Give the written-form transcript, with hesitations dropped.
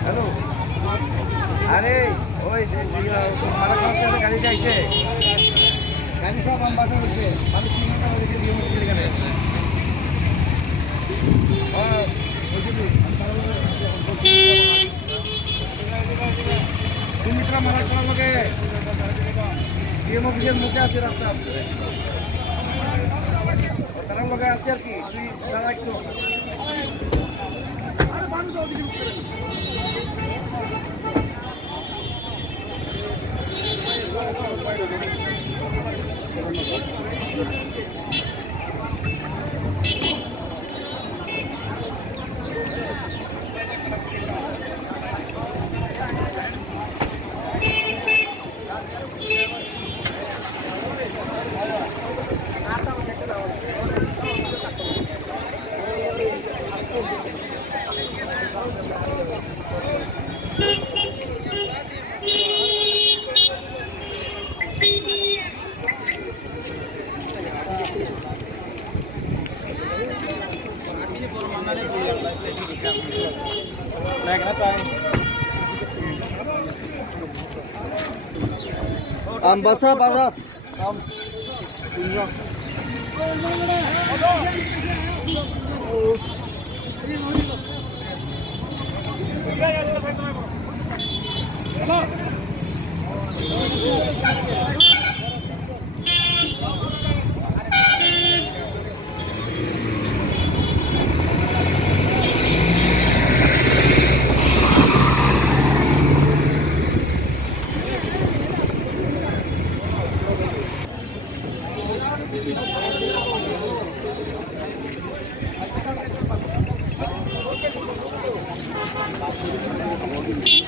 Halo. Are, oi, mana kau kali jaise? Kali sab हम बात करते हैं। हम तीनों का लेके दियो मुझे लेकर आए। और मुझे भी तुम इतना मना करो मुझे। ये मुझे मुझे आते रास्ता। तरंग मुझे आते की। तुम सारा क्यों? Ambasa bazar. Thank you.